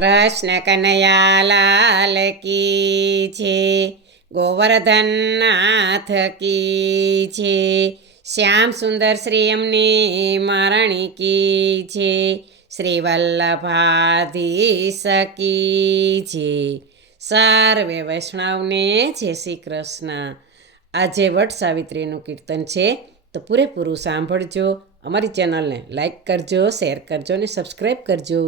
કૃષ્ણ કનૈયા લાલ કી છે, ગોવર્ધન નાથ કી છે, શ્યામ સુંદર શ્રી એમની મરણી કી છે, શ્રી વલ્લભાધીશ કી છે. સર્વે વૈષ્ણવને જય શ્રી કૃષ્ણ. આજે વટ સાવિત્રીનું કીર્તન છે, તો પૂરેપૂરું સાંભળજો. અમારી ચેનલને લાઈક કરજો, શેર કરજો અને સબસ્ક્રાઈબ કરજો.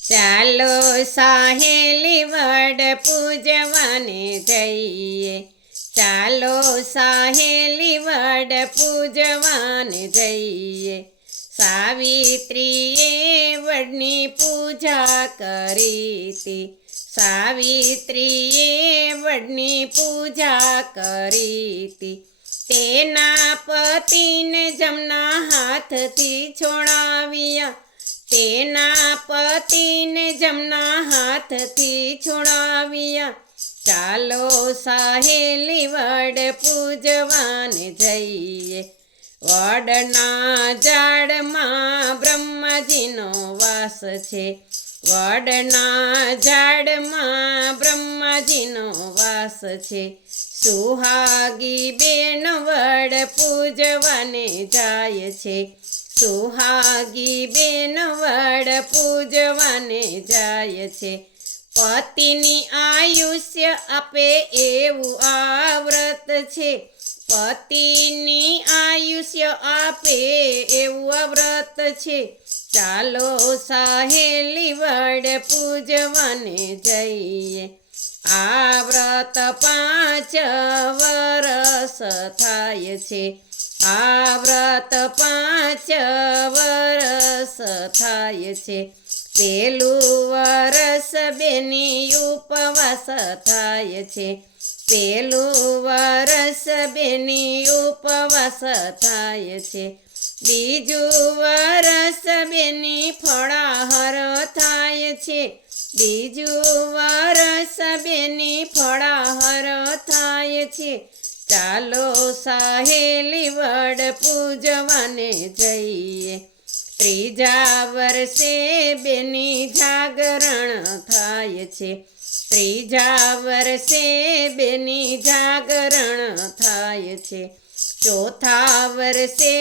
ચાલો સાહેલી વડ પૂજવાને જઈએ, ચાલો સાહેલી વડ પૂજવાને જઈએ. સાવિત્રીએ વડની પૂજા કરી તી, સાવિત્રીએ વડની પૂજા કરી તી. તેના પતિને જમના હાથથી છોડાવ્યા, તેના પતિને જમના હાથથી છોડાવ્યા. ચાલો સાહેલી વડ પૂજવાને જઈએ. વડના ઝાડમાં બ્રહ્માજીનો વાસ છે, વડના ઝાડમાં બ્રહ્માજીનો વાસ છે. સુહાગી બેન વડ પૂજવાને જાય છે, સુહાગી બેન વડ પૂજવાને જાય છે. પતિની આયુષ્ય આપે એવું આ વ્રત છે, પતિની આયુષ્ય આપે એવું આ વ્રત છે. ચાલો સાહેલી વડ પૂજવાને જઈએ. આ વ્રત 5 વરસ થાય છે, આ વ્રત 5 વરસ થાય છે. પેલું વરસ બેની ઉપવાસ થાય છે, પેલું વરસ બેની ઉપવાસ થાય છે. બીજું વરસ બેની ફળાહાર થાય છે, બીજું વરસ બેની ફળાહાર થાય છે. ચાલો સાહેલી વડ પૂજવાને જઈએ. ત્રીજા વર્ષે બેની જાગરણ થાય છે, ત્રીજા વર્ષે બેની જાગરણ થાય છે. ચોથા વર્ષે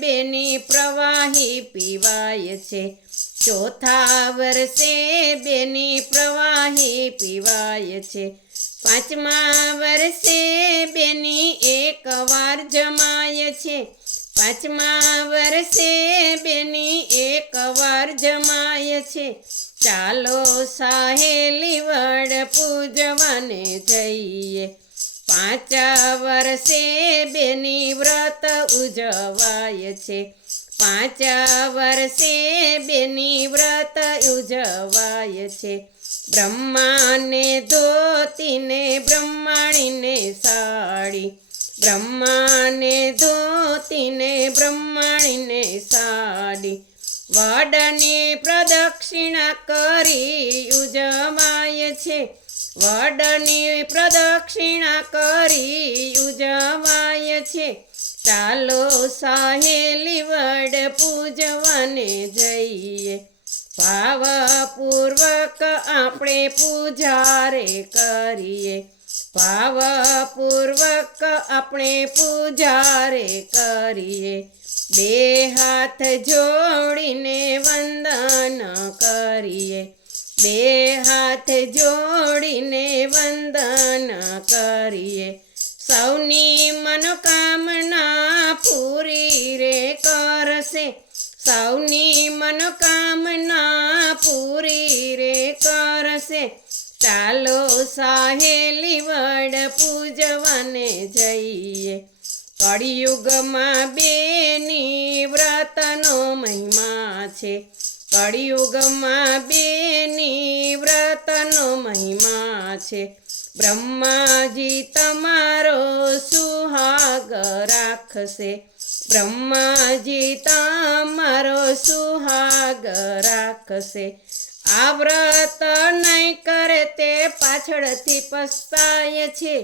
બેની પ્રવાહી પીવાય છે, ચોથા વર્ષે બેની પ્રવાહી પીવાય છે. 5મા વર્ષે બેની 1 વાર જમાય છે, 5મા વર્ષે બેની 1 વાર જમાય છે. ચાલો સાહેલી વડ પૂજવાને જઈએ. 5 વર્ષે બેની વ્રત ઉજવાય છે, 5 વર્ષે બેની વ્રત ઉજવાય છે. બ્રહ્માને ધોતીને બ્રહ્માણીને સાડી, બ્રહ્માને ધોતીને બ્રહ્માણીને સાડી. વડની પ્રદક્ષિણા કરી ઉજવાય છે, વડની પ્રદક્ષિણા કરી ઉજવાય છે. ચાલો સાહેલી વડ પૂજવાને જઈએ. ભાવપૂર્વક આપણે પૂજા રે કરીએ, ભાવપૂર્વક આપણે પૂજા રે કરીએ. 2 હાથ જોડીને વંદન કરીએ, 2 હાથ જોડીને વંદન કરીએ. સૌની મનોકામના પૂરી રે કરશે, સૌની મનોકામના પૂરી રે કરશે. ચાલો સાહેલી વડ પૂજવાને જઈએ. કળિયુગમાં બેની વ્રતનો મહિમા છે, કળિયુગમાં બેની વ્રતનો મહિમા છે. બ્રહ્માજી તમારો સુહાગ રાખશે, બ્રહ્માજી તમારો સુહાગ રાખશે. આ વ્રત નહીં કરે તે પાછળથી પસ્તાય છે,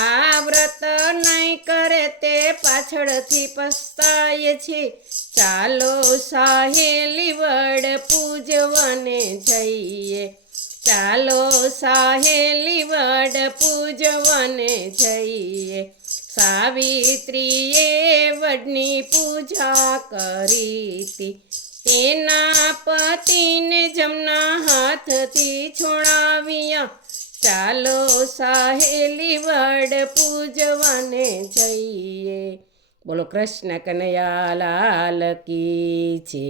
આ વ્રત નહીં કરે તે પાછળથી પસ્તાય છે. ચાલો સાહેલી વડ પૂજવને જઈએ, ચાલો સાહેલી વડ પૂજવને જઈએ. સાવિત્રીએ વડની પૂજા કરી તી, તેના પતિને જમના હાથથી છોડાવ્યા. ચાલો સાહેલી વડ પૂજવને જઈએ. બોલો કૃષ્ણ કનૈયા લાલ કી જય.